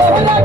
Baba